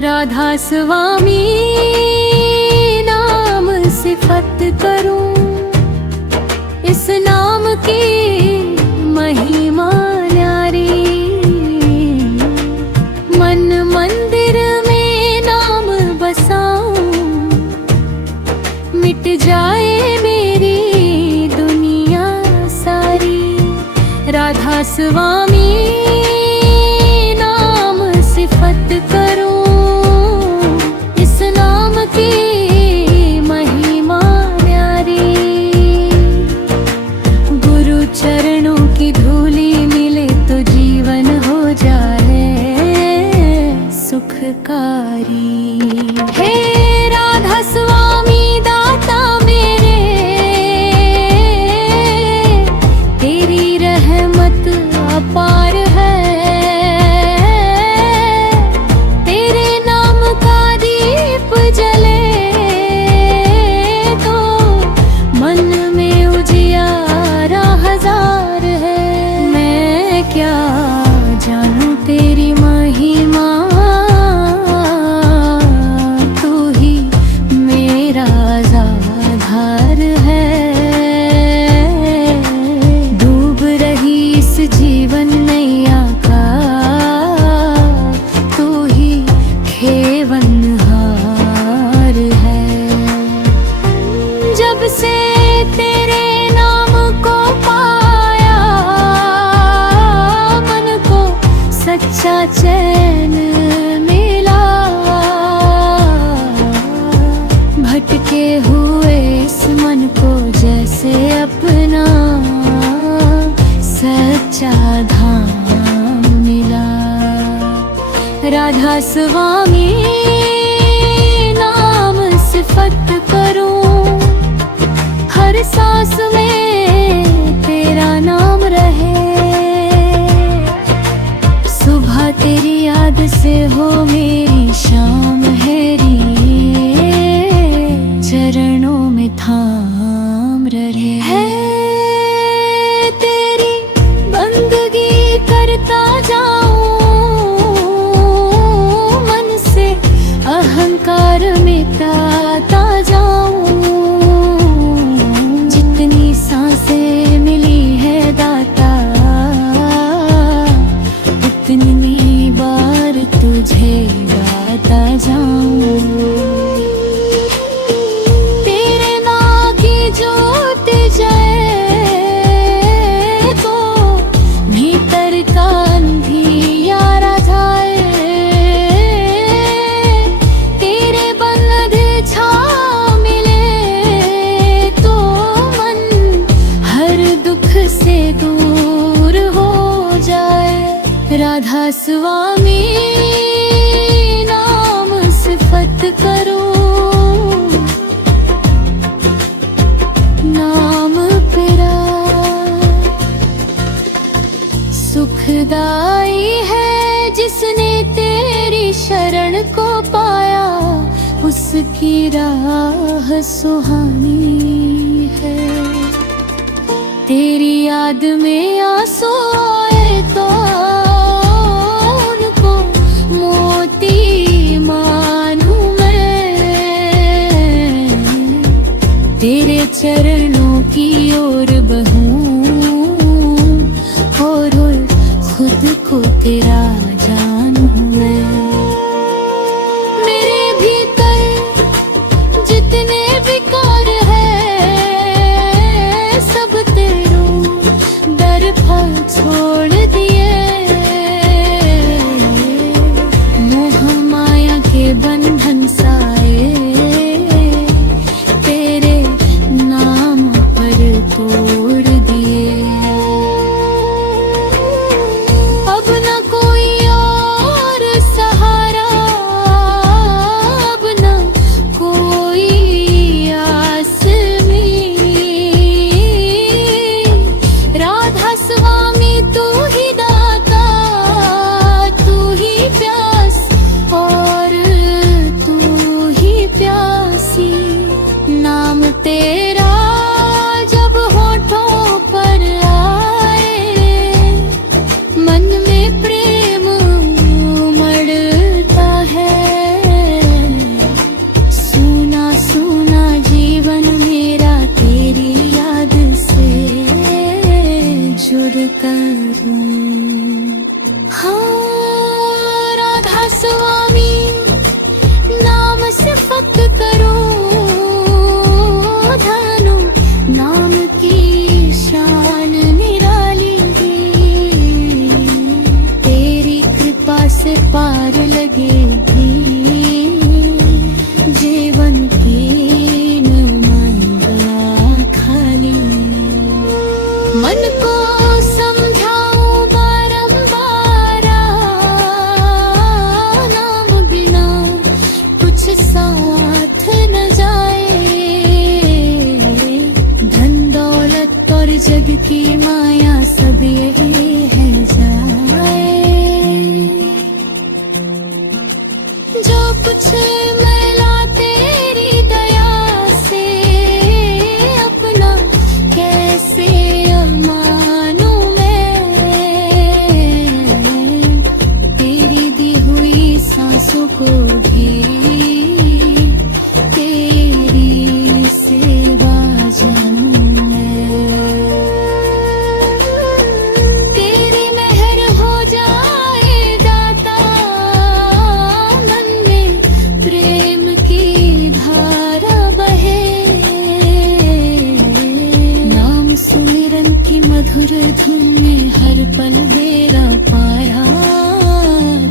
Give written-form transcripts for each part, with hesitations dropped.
राधा स्वामी नाम सिफत करूं, इस नाम की महिमा न्यारी। मन मंदिर में नाम बसाऊं, मिट जाए मेरी दुनिया सारी। राधा स्वामी नाम सिफत करूं, इस नाम की महिमा न्यारी। गुरु चरणों की धूली मिले तो जीवन हो जाए सुखकारी। हे राधा स्वामी दाता मेरे, तेरी रहमत अपार है। तेरे नाम का दीप जले तो मन में उजियारा हजार है। मैं क्या जानूं तेरी महिमा, तू ही मेरा आधार है। डूब रही इस जीवन नैया का, तू ही खेवनहार है। जब से तेरे नाम को पाया, मन को सच्चा चैन मिला। भटके हुए इस मन को जैसे अपना सच्चा धाम मिला। राधा स्वामी नाम सिफत करूं, हर सांस में तेरा नाम रहे। सुबह तेरी याद से हो मेरी शाम हैरी, चरणों में थाम रहे। है तेरी बंदगी करता जाऊं, मन से अहंकार मिटाता जाऊं। जितनी सांसें मिली है दाता, उतनी बार तुझे गाता जाऊं। तेरे नाम की ज्योत जले तो भीतर का अंधियारा जाए। तेरे बंद छाँव मिले तो मन हर दुख से दूर हो जाए। राधा स्वामी नाम सिफत करूं, नाम तेरा सुखदाई है। जिसने तेरी शरण को पाया, उसकी राह सुहानी है। तेरी याद में आंसू आए तो उनको मोती मानूं मैं। तेरे चरणों की ओर बहूं और खुद को तेरा जानूं मैं। मेरे भीतर जितने विकार है, सब तेरो दर पर छोड़ दिए। मोह माया के बंधन साए तेरे नाम पर तोड़ दिए। अब न कोई और सहारा, अब न कोई आस मेरी। राधा स्वामी तू ही दाता, तू ही प्यास और तू जो कुछ मिला तेरी दया से, अपना कैसे मानूं मैं। तेरी दी हुई सांसों को भी तेरी सेवा जानूं मैं। तेरी मेहर हो जाए दाता, मन में प्रेम की धारा बहे। नाम सुमिरन की मधुर धुन में हर पल मेरा पाया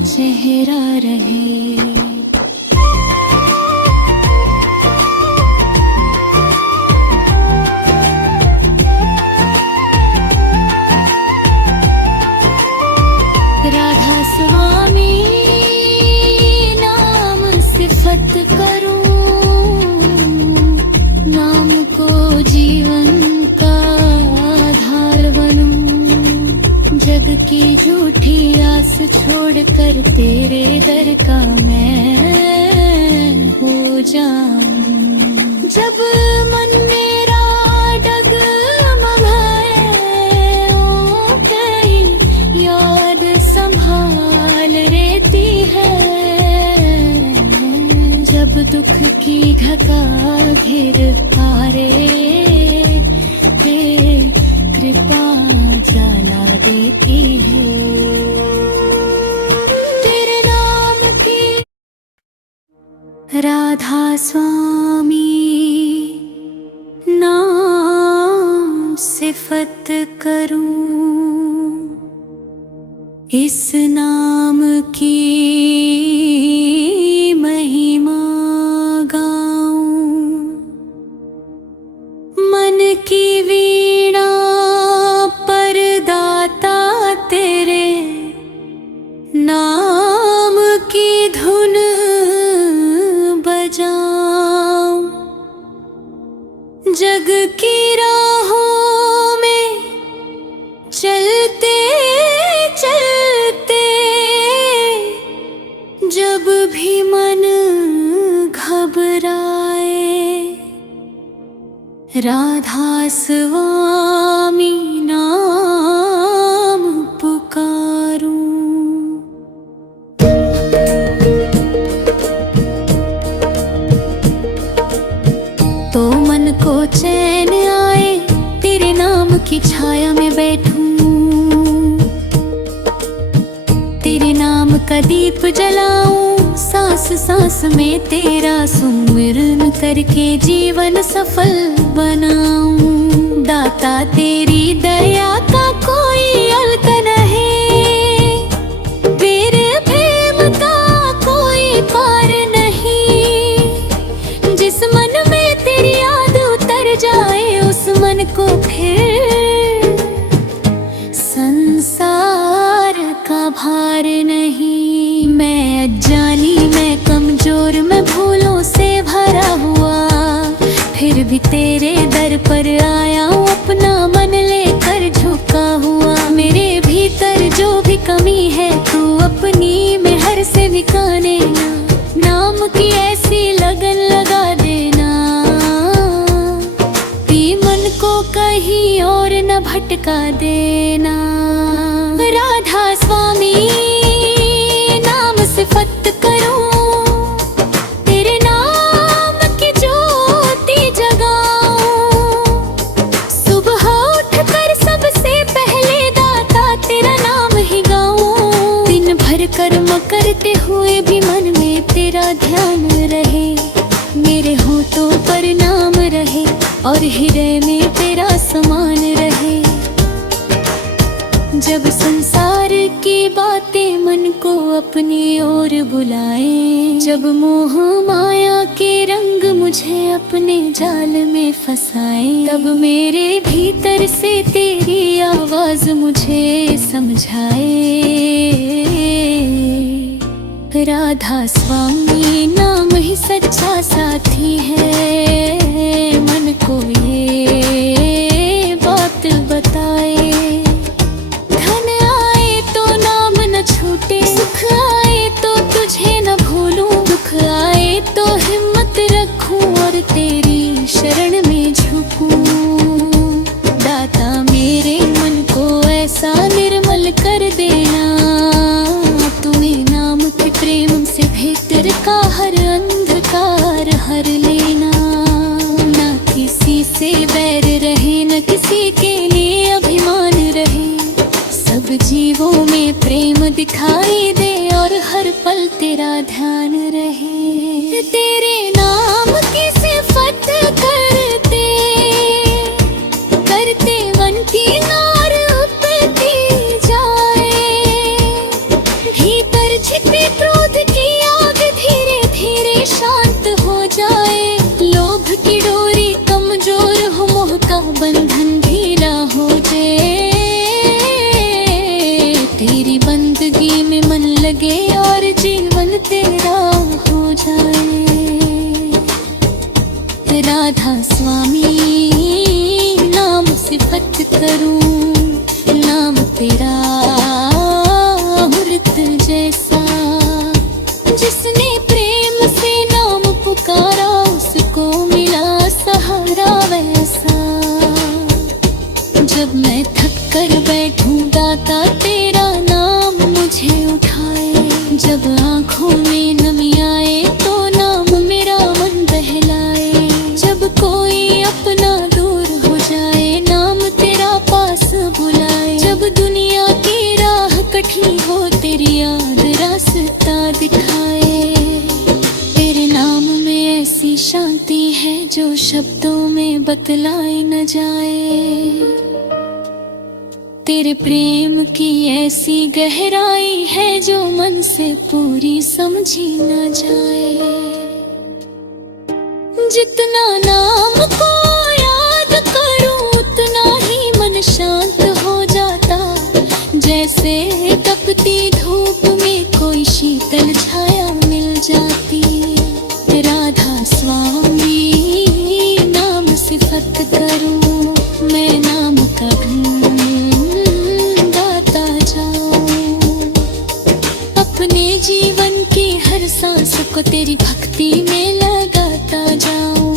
चेहरा रहे। राधा स्वामी नाम सिफत करूं, नाम को जीवन का आधार बनूं। जग की झूठी आस छोड़कर तेरे दर का मैं हो जाऊं। जब मन मेरा डगमगाए, ओ कई याद संभाल रहती है। जब दुख की ढका घिर आरे, कृपा जला देती है। तेरे नाम की राधा स्वामी नाम सिफत करूं, इस नाम की महिमा गाऊं। मन की वीणा पर दाता तेरे नाम की धुन बजाऊं। जग की राहों में चलते चलते, जब भी मन घबराए, राधा स्वामी नाम पुकारूं। तो मन को चैन आए, तेरे नाम की छाया में बैठूं। तेरे नाम का दीप जलाऊं, सांस सांस में तेरा सुमिरन करके जीवन सफल बनाऊं। दाता तेरी दया का कोई अंत नहीं, तेरे प्रेम का कोई पार नहीं। जिस मन में तेरी याद उतर जाए, उस मन को फिर संसार का भार नहीं। मैं अज्ञानी, मैं कमजोर, मैं भूलों से भरा हुआ, फिर भी तेरे दर पर आया हूँ, अपना मन लेकर झुका हुआ। मेरे भीतर जो भी कमी है, तू अपनी मेहर से मिटाने ना। नाम की ऐसी लगन लगा देना, कि मन को कहीं और न भटका देना। राधा स्वामी नाम सिफत करूं, तेरे नाम की ज्योति जगाऊं। सुबह उठकर सबसे पहले दाता तेरा नाम ही गाऊं। दिन भर कर्म करते हुए भी मन में तेरा ध्यान रहे। मेरे होठों पर नाम रहे और हृदय में तेरा समान रहे। जब संसार की बातें मन को अपनी ओर बुलाए, जब मोह माया के रंग मुझे अपने जाल में फंसाए, तब मेरे भीतर से तेरी आवाज मुझे समझाए। राधा स्वामी नाम ही सच्चा साथी है, मन को ये बात बताए। धन आए तो नाम न छूटे, सुख आए तो तुझे न भूलूं। से भीतर का हर अंधकार हर लेना। ना किसी से बैर रहे, न किसी के लिए अभिमान रहे। सब जीवों में प्रेम दिखाई दे और हर पल तेरा ध्यान रहे। तेरे नाम की सिफत करते करते मन की नार उपती जाए। भीतर छिपे क्रोध की आग धीरे धीरे शांत हो जाए। लोभ की डोरी कमजोर हो, मोह का बंधन ढीला हो जाए। तेरी बंदगी में मन लगे और जीवन तेरा हो जाए। राधा स्वामी नाम सिफत करूं, नाम तेरा अमृत जैसा। जिसने प्रेम से नाम पुकारा, उसको मिला सहारा वैसा। जब मैं थक कर बैठूं दाता, तेरा नाम मुझे उठाए। जब आँखों में नमी आए, तो नाम मेरा मन बहलाए। जब कोई अपना दूर हो जाए, नाम तेरा पास बुलाए। जब दुनिया की राह कठिन हो, तेरी याद रास्ता दिखाए। तेरे नाम में ऐसी शांति है, जो शब्दों में बतलाई न जाए। तेरे प्रेम की ऐसी गहराई है, जो मन से पूरी समझी न जाए। जितना नाम को याद करूं, उतना ही मन शांत हो जाता। जैसे तपती धूप में कोई शीतल छाया मिल जाती। राधा स्वामी नाम सिफत करूं, मैं नाम का अपने जीवन की हर सांस को तेरी भक्ति में लगाता जाऊं।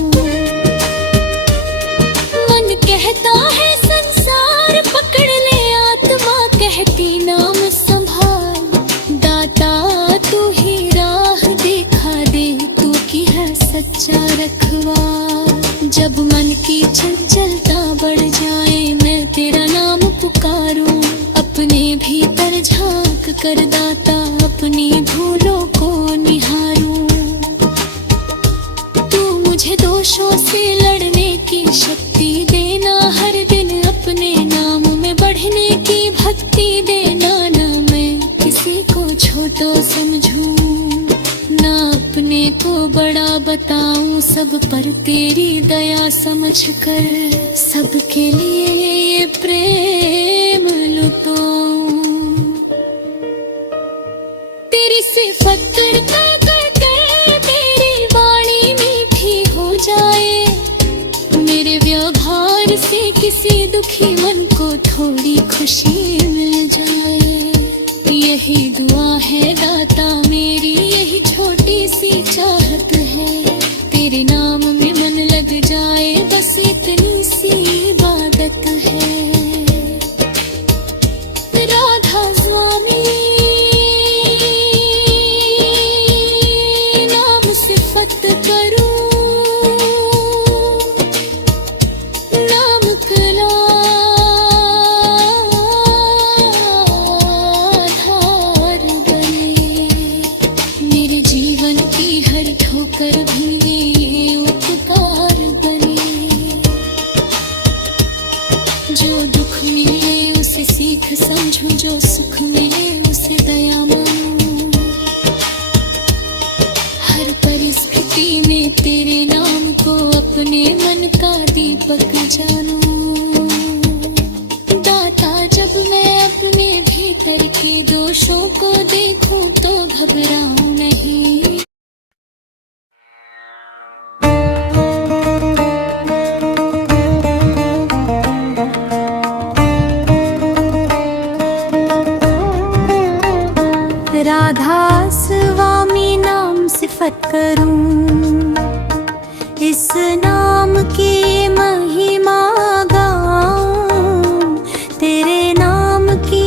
मन कहता है संसार पकड़ ले, आत्मा कहती नाम संभाल। दाता तू ही राह दिखा दे, तू की है सच्चा रखवार। जब मन की चंचलता बढ़ जाए, मैं तेरा नाम पुकारूं। अपने भीतर झांक कर दाता, अपनी भूलों को निहारूं। तू मुझे दोषों से लड़ने की शक्ति देना। हर दिन अपने नाम में बढ़ने की भक्ति देना। ना मैं किसी को छोटा समझूं, ना अपने को बड़ा बताऊं। सब पर तेरी दया समझ कर, सबके लिए ये प्रेम लुटाऊं। तेरी सिफत करते करते तेरी वाणी मीठी हो जाए। मेरे व्यवहार से किसी दुखी मन को थोड़ी खुशी मिल जाए। यही दुआ है दाता मेरी, यही छोटी सी चाहत है। तेरे नाम में मन लग जाए, बस इतनी सी इबादत है। राधा स्वामी नाम सिफत करूं, नाम कला आधार बने। मेरे जीवन की हर ठोकर भी ये उपकार बने। जो दुख मिले उसे सीख समझूं, जो सुख मिले उसे दया मानूं। हर परिस्थिति में तेरे नाम को अपने मन का दीपक जानूं। दाता जब मैं अपने भीतर के दोषों को देखूं, तो घबराऊं नहीं। राधा स्वामी नाम सिफत करूं, इस नाम की महिमा गाऊं। तेरे नाम की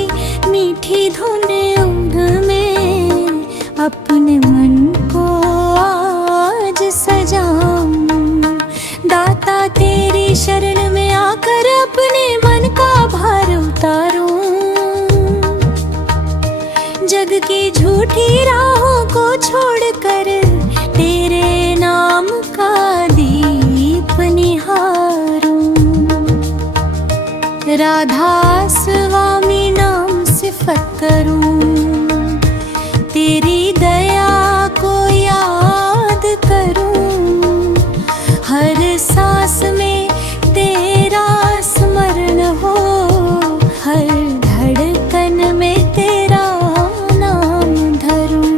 मीठी धुन में अपने मन मन को आज सजाऊं। दाता तेरी शरण में आकर अपने मन का भार उतारूं। जग की झूठी राहों को छोड़कर तेरे नाम का दीप निहारूं। राधा स्वामी नाम सिफत करूं। तेरी दया को याद करूं। हर सांस में तेरा स्मरण हो। हर धड़कन में तेरा नाम धरूं।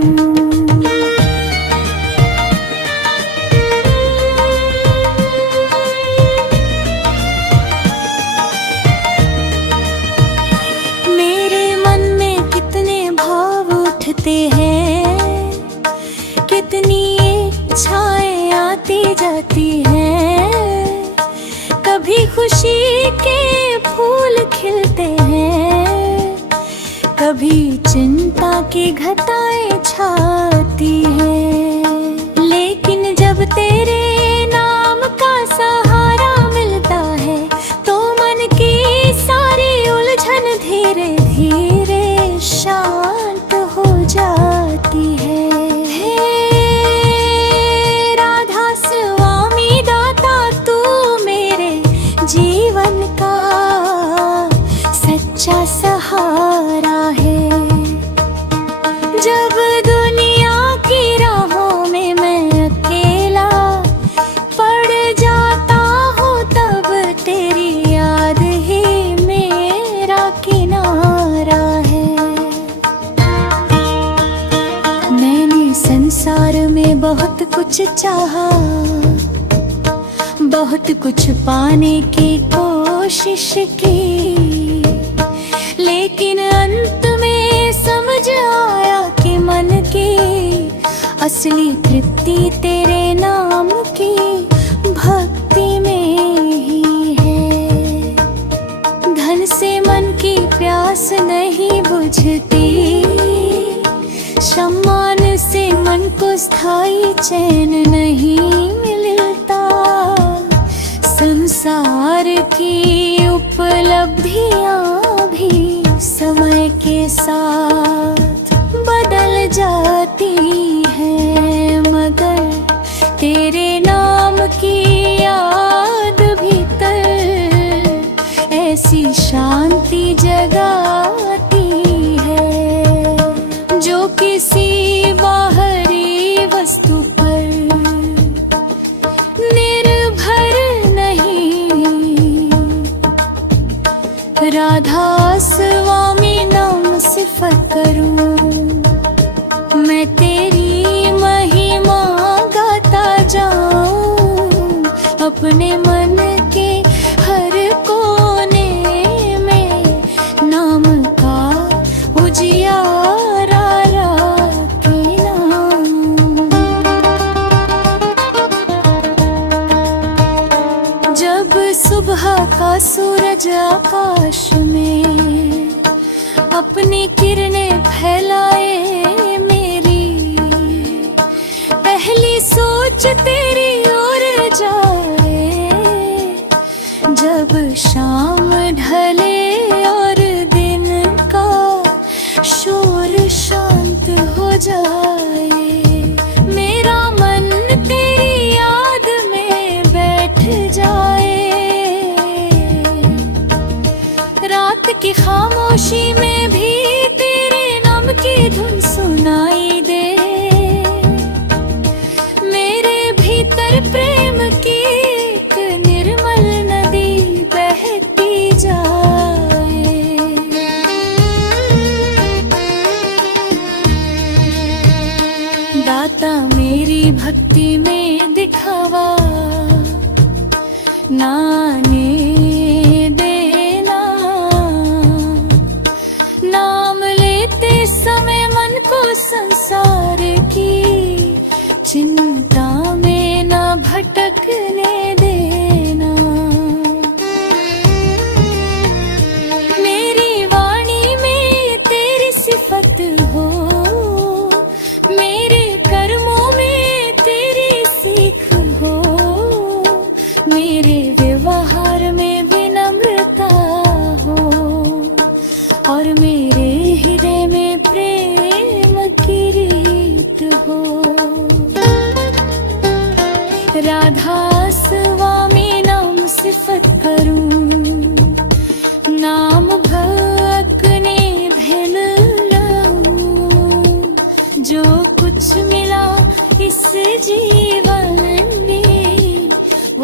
मेरे मन में कितने भाव उठते हैं। कितनी इच्छाएं आती जाती हैं। कभी खुशी के फूल खिलते हैं। कभी चिंता की घटाएं छाती हैं। लेकिन जब तेरे नाम का सहारा मिलता है तो मन की सारी उलझन धीरे धीरे शांत हो जाती है। हे राधा स्वामी दाता तू मेरे जीवन का सच्चा सहारा है। जब दुनिया की राहों में मैं अकेला पड़ जाता हूँ तब तेरी याद ही मेरा किनारा है। मैंने संसार में बहुत कुछ चाहा। बहुत कुछ पाने की कोशिश की। लेकिन अंत में समझ आया कि मन की असली तृप्ति तेरे नाम की भक्ति में ही है। धन से मन की प्यास नहीं बुझती। सम्मान से मन को स्थायी चैन नहीं मिलता। संसार की उपलब्धियां भी समय के साथ बदल जाती है। मगर तेरे नाम की याद भीतर ऐसी शांति जगाती है जो किसी बाहरी वस्तु पर निर्भर नहीं। राधा स्वामी नाम सिफत करूं। मैं तेरी महिमा गाता जाऊं। अपने मन के हर कोने में नाम का उजियारा रखना। जब सुबह का सूरज आकाश में अपनी किरणें फैलाए मेरी, पहली सोच तेरी ओर जाए। जब शाम ढले और दिन का शोर शांत हो जाए, मेरा मन तेरी याद में बैठ जाए। रात की खामोशी में भी तेरे नाम की धुन सुनाई दे। मेरे भीतर प्रेम की एक निर्मल नदी बहती जाए। दाता मेरी भक्ति में दिखावा नाने देना। नाम लेते समय मन को संसार की चिंता में न भटकने देना। मेरी वाणी में तेरी सिफत हो, मेरे कर्म राधा स्वामी नाम सिफत करूं, नाम भगने धिन लाऊं। जो कुछ मिला इस जीवन में,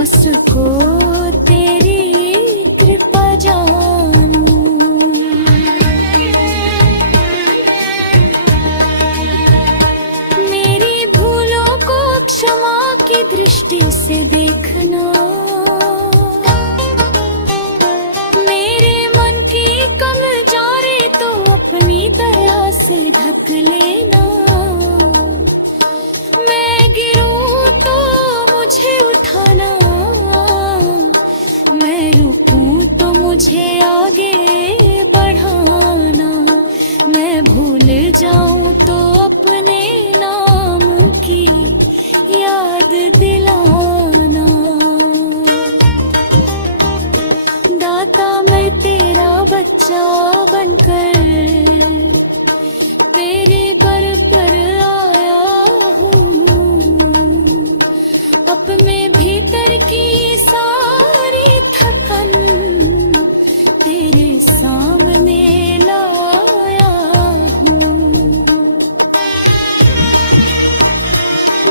उसको तेरी कृपा जानूं। मेरी भूलों को क्षमा की दृष्टि से देखना, मेरे मन की कमजोरी तो अपनी दया से ढक लेना। मैं गिरूं तो मुझे उठाना, मैं रुकूं तो मुझे आगे बढ़ाना। मैं भूल जाऊं तो अपने नाम की याद दिलाना। दाता मैं तेरा बच्चा बनकर तेरे दर पर आया हूँ। अपने भीतर की सारी थकन तेरे सामने लाया हूँ।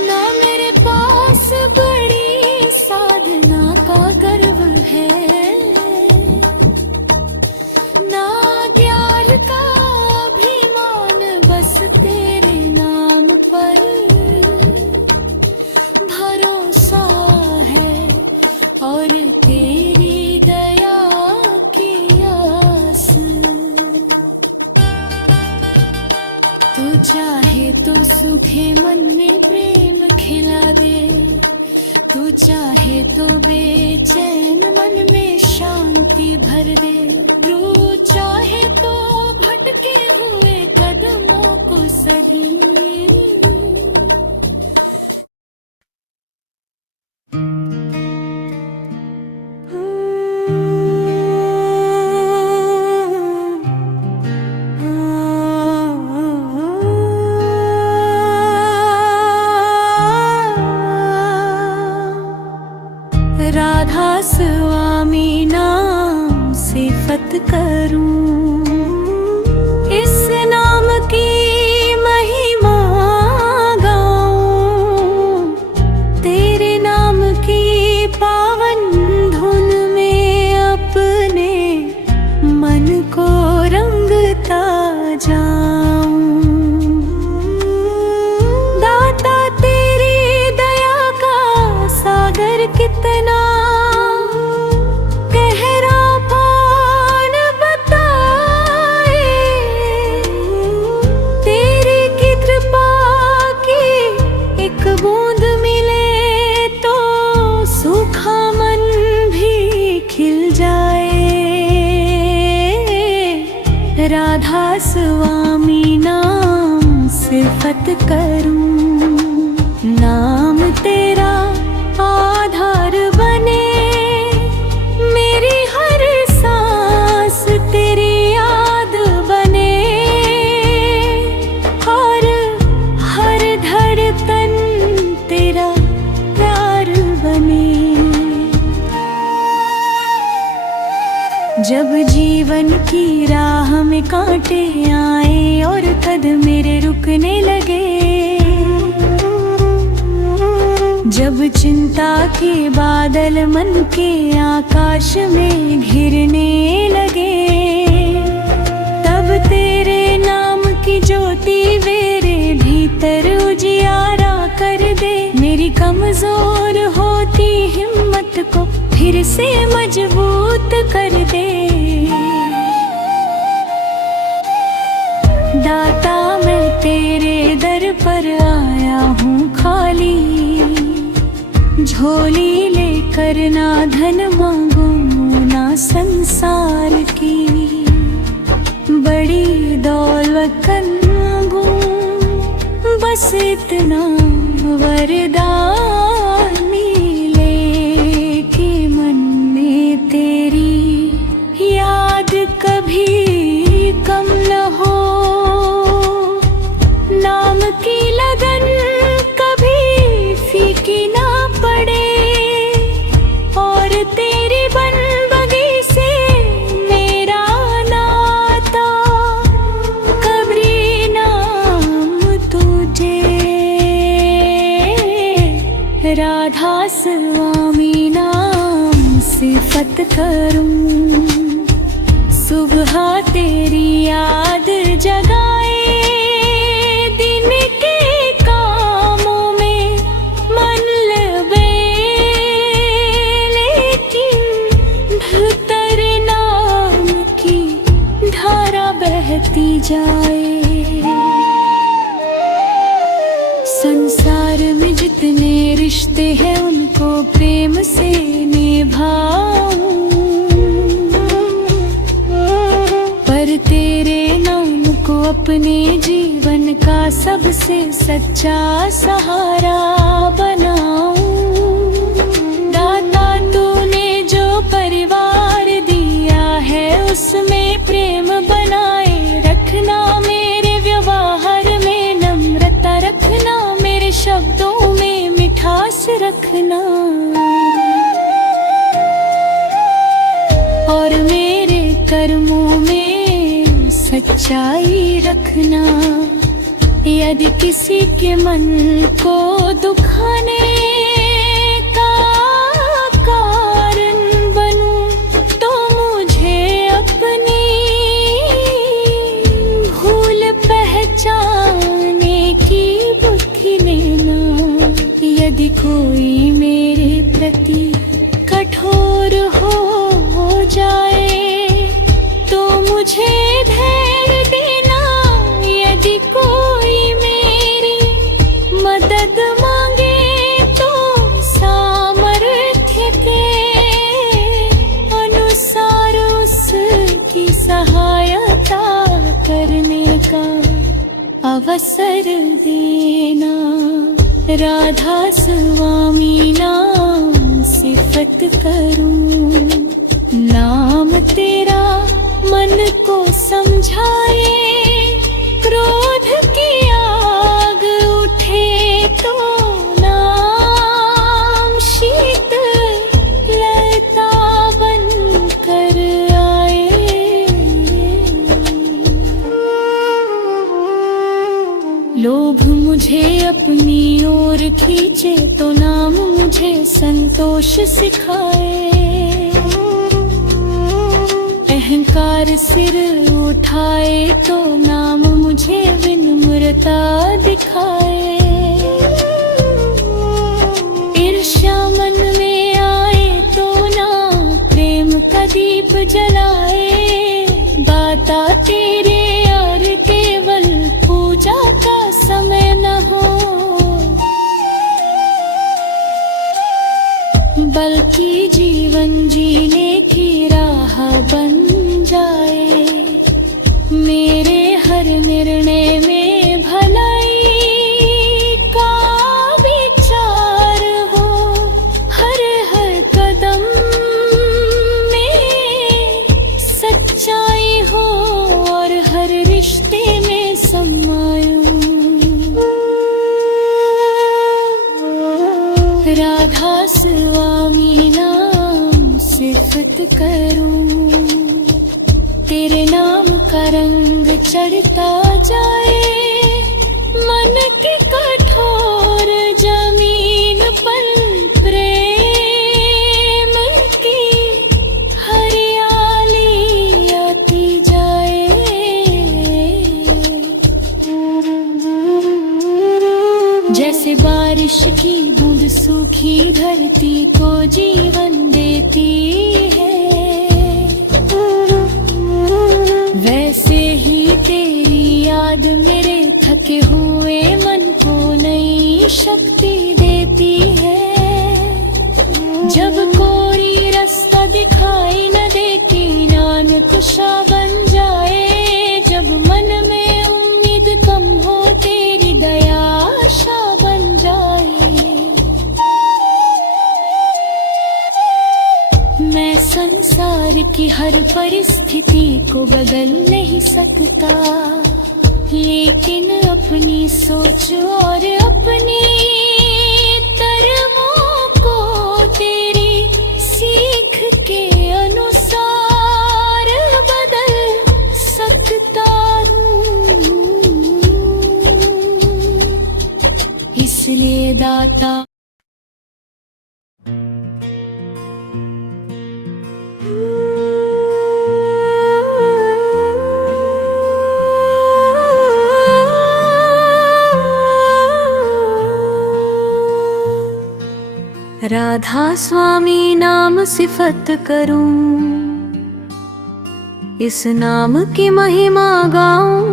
ना मेरे पास बड़ी साधना का गर्व है, ना ज्ञान का अभिमान, बस तेरे नाम पर भरोसा है और तेरी दया की आस। तू चाहे तो सूखे मन में प्रेम खिला दे, तू चाहे तो बेचैन मन में शांति भर दे। तू चाहे तो भटके हुए कदमों को सही राधा स्वामी नाम सिफत करूं, इस नाम की महिमा गाऊं। तेरे नाम की पावन धुन में अपने मन को रंगता जाऊं। दाता तेरी दया का सागर कितना गहरा पान बताए। तेरी की कृपा की एक बूंद मिले तो सूखा मन भी खिल जाए। राधा स्वामी नाम सिफत करूं, नाम तेरा आधार बने। मेरी हर सांस तेरी याद बने और हर धड़कन तेरा प्यार बने। जब जीवन की राह में कांटे आए और कदम मेरे रुकने लगे, जब चिंता के बादल मन के आकाश में घिरने लगे, तब तेरे नाम की ज्योति मेरे भीतर उजियारा कर दे। मेरी कमजोर होती हिम्मत को फिर से मजबूत कर दे। दाता मैं तेरे दर पर आया हूँ खाली, झोली लेकर ना धन मांगू ना संसार की बड़ी दौलत मांगू, बस इतना वरदान मिले कि मन में तेरी याद कभी कम न हो। नाम की लगन कभी फीकी ना पड़े, राधा स्वामी नाम सिफत करूं, सुबह तेरी याद जगाए, दिन के कामों में मन लगे, लेकिन भीतर नाम की धारा बहती जाए। संसार में जितने रिश्ते हैं उनको प्रेम से निभाऊं, पर तेरे नाम को अपने जीवन का सबसे सच्चा सहारा बनाऊं। दाता तूने जो परिवार दिया है उसमें प्रेम बनाए रखना, मेरे व्यवहार में नम्रता रखना, मेरे शब्दों में मिठास रखना, और मेरे कर्मों में सच्चाई रखना। यदि किसी के मन को दुखाने का कारण बनूं, तो मुझे अपनी भूल पहचाने की बुद्धि देना। यदि कोई मेरे प्रति कठोर हो जाए तो मुझे धैर्य देना। यदि कोई मेरी मदद मांगे तो सामर्थ्य के अनुसार उसकी सहायता करने का अवसर देना। राधा स्वामी नाम सिफत करूं, नाम तेरा मन को समझाए, क्रोध की आग उठे तो नाम शीतलता बन कर आए। लोभ मुझे अपनी ओर खींचे तो नाम मुझे संतोष सिखाए, अहंकार सिर उठाए तो नाम मुझे विनम्रता दिखाए। ईर्ष्या मन में आए तो नाम प्रेम का दीप जलाए। दाता तेरे और केवल पूजा का समय न हो, बल्कि जीवन जीने की राह बन जाए। मेरे हर निर्णय में भलाई का विचार हो, हर हर कदम में सच्चाई हो, और हर रिश्ते में सम्मान। राधा स्वामी नाम सिफत करूं, तेरे नाम का रंग चढ़ता जाए, मन की कठोर जमीन पर प्रेम की हरियाली आती जाए। जैसे बारिश की बूंद सूखी धरती को जीवन देती है, वैसे ही तेरी याद मेरे थके हुए मन को नई शक्ति देती है। जब कोई रास्ता दिखाई न दे किनारे कुशा बन जाए, जब मन में उम्मीद कम हो तेरी दया आशा बन जाए। मैं संसार की हर परिस्थिति को बदल नहीं सकता, लेकिन अपनी सोच और अपनी कर्मों को तेरी सीख के अनुसार बदल सकता हूँ। इसलिए दाता राधा स्वामी नाम सिफत करूं, इस नाम की महिमा गाऊं,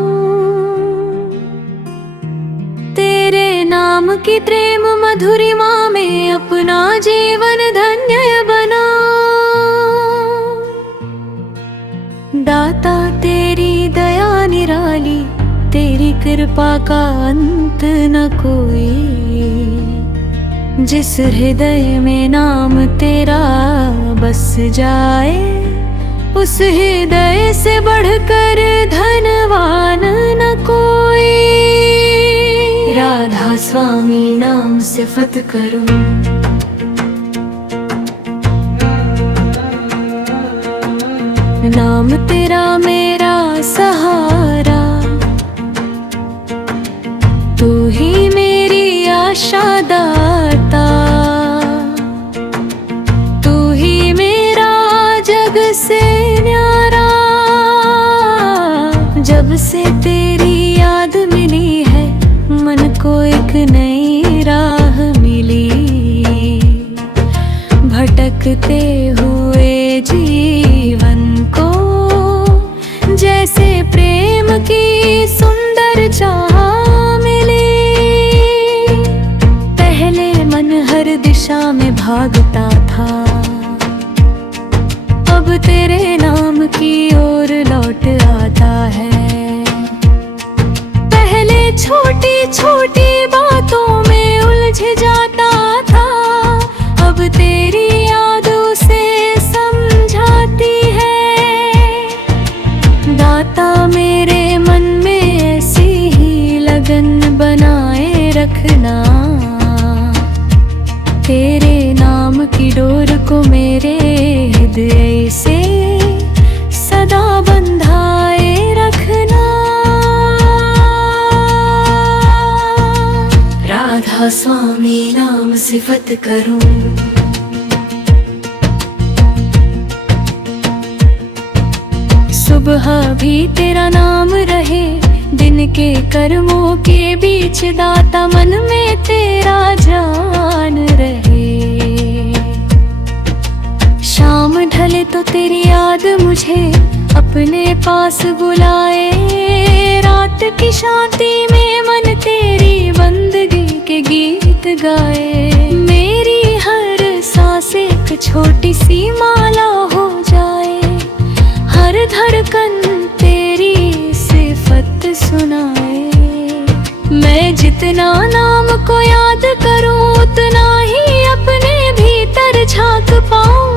तेरे नाम की प्रेम मधुरिमा में अपना जीवन धन्य बनाऊं। दाता तेरी दया निराली, तेरी कृपा का अंत न कोई। जिस हृदय में नाम तेरा बस जाए, उस हृदय से बढ़कर धनवान न कोई। राधा स्वामी नाम सिफत करूं, नाम तेरा मेरा सहारा, तू ही मेरी आशा दाता, तू ही मेरा जग से न्यारा। जब से तेरी याद मिली है, मन को एक नई राह मिली। भटकते हुए जीवन को जैसे प्रेम की सुंदर चाह मिली। पहले मन हर दिशा में भागता था, अब तेरे नाम की ओर लौट आता है। पहले छोटी छोटी बातों में उलझ जाता था, अब तेरी याद उसे समझाती है। दाता मेरे मन में ऐसी ही लगन बनाए रखना, तेरे नाम की डोर को मेरे हृदय से सदा बंधाए रखना। राधा स्वामी नाम सिफत करूं, सुबह भी तेरा नाम रहे, दिन के कर्मों के बीच दाता मन में तेरा जान रहे। शाम ढले तो तेरी याद मुझे अपने पास बुलाए, रात की शांति में मन तेरी बंदगी के गीत गाए। मेरी हर सांस एक छोटी सी माला हो जाए, हर धड़कन तेरी सिफत सुनाए। मैं जितना नाम को याद करूं, उतना ही अपने भीतर झांक पाऊं,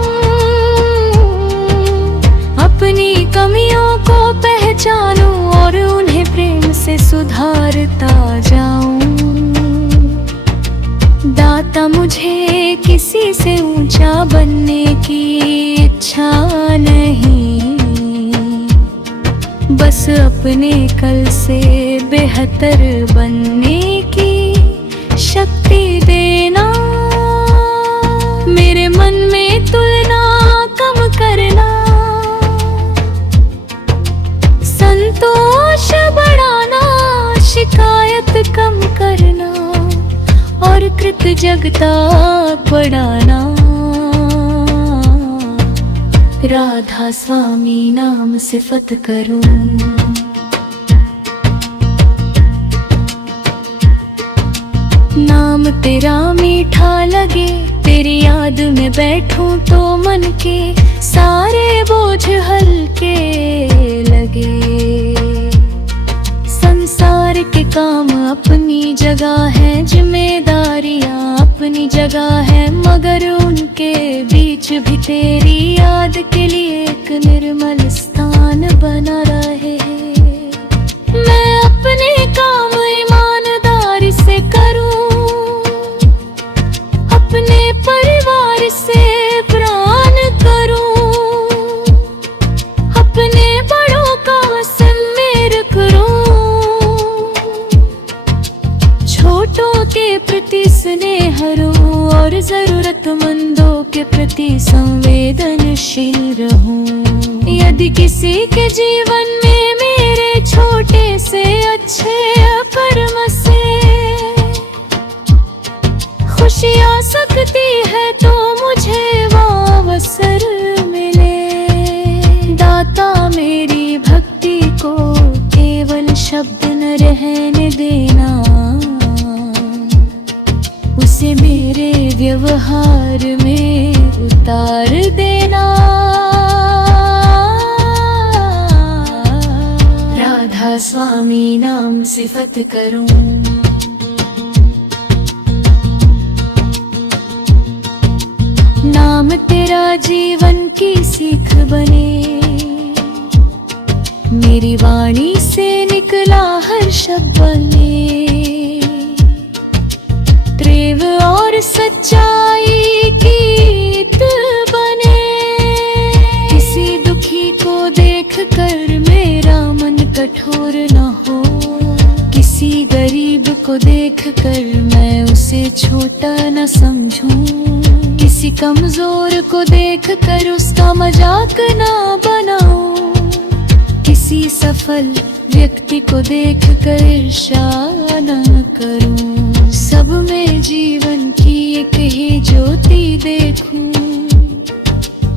अपनी कमियों को पहचानूं और उन्हें प्रेम से सुधारता जाऊं। दाता मुझे किसी से ऊंचा बनने की इच्छा नहीं, बस अपने कल से बेहतर बनने की शक्ति देना। मेरे मन में तुलना कम करना, संतोष बढ़ाना, शिकायत कम करना और कृतज्ञता बढ़ाना। राधा स्वामी नाम सिफत करूं, नाम तेरा मीठा लगे, तेरी याद में बैठूं तो मन के सारे बोझ हल्के लगे। संसार के काम अपनी जगह है, जिम्मेदारियां अपनी जगह है, मगर उनके बीच भी तेरी याद के लिए एक निर्मल स्थान बना रहे। मैं अपने काम ईमानदारी से करूं, अपने परिवार से प्राण करूं, अपने बड़ों का सम्मान करूं, छोटों के प्रति स्नेह रहूं और जरूरतमंदों के प्रति संवेदनशील रहूं। यदि किसी के जीवन में मेरे छोटे से अच्छे कर्म से खुश ऐसी आ सकती है तो मुझे वो अवसर मिले। दाता मेरी भक्ति को केवल शब्द न रहने देना, उसे मेरे व्यवहार में उतार देना। राधा स्वामी नाम सिफत करूं, नाम तेरा जीवन की सीख बने। मेरी वाणी से निकला हर शब्द बने, प्रेम और सच्चाई की ईद बने। किसी दुखी को देख कर मेरा मन कठोर न हो, किसी गरीब को देख कर मैं उसे छोटा न समझूं, किसी कमजोर को देख कर उसका मजाक ना बनाऊं, किसी सफल व्यक्ति को देख कर ईर्ष्या न करूं। सब में जीवन की एक ही ज्योति देखूं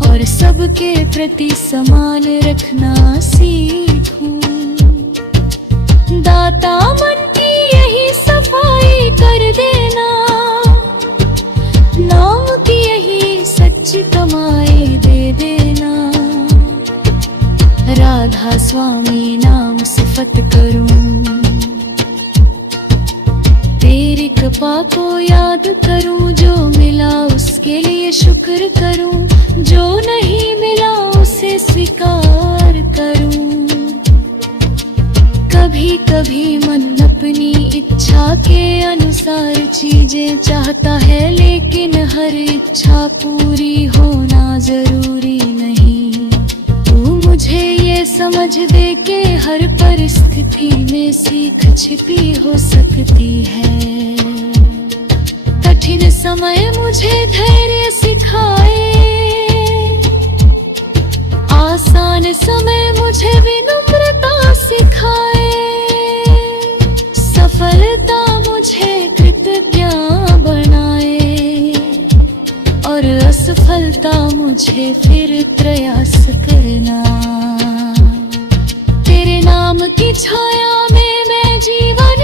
और सबके प्रति समान रखना सीखूं। दाता मन की यही सफाई कर देना, नाम की यही सच्ची कमाई दे देना। राधा स्वामी नाम सिफत करूं, तेरी कृपा को याद करूं। जो मिला उसके लिए शुक्र करूं, जो नहीं मिला उसे स्वीकार करूं। कभी कभी मन अपनी इच्छा के अनुसार चीजें चाहता है, लेकिन हर इच्छा पूरी होना जरूरी नहीं। तू मुझे ये समझ दे के हर परिस्थिति में सीख छिपी हो सकती है। कठिन समय मुझे धैर्य सिखाए, आसान समय मुझे विनम्रता सिखाए। सफलता मुझे कृतज्ञ बनाए और असफलता मुझे फिर प्रयास करना। तेरे नाम की छाया में मैं जीवन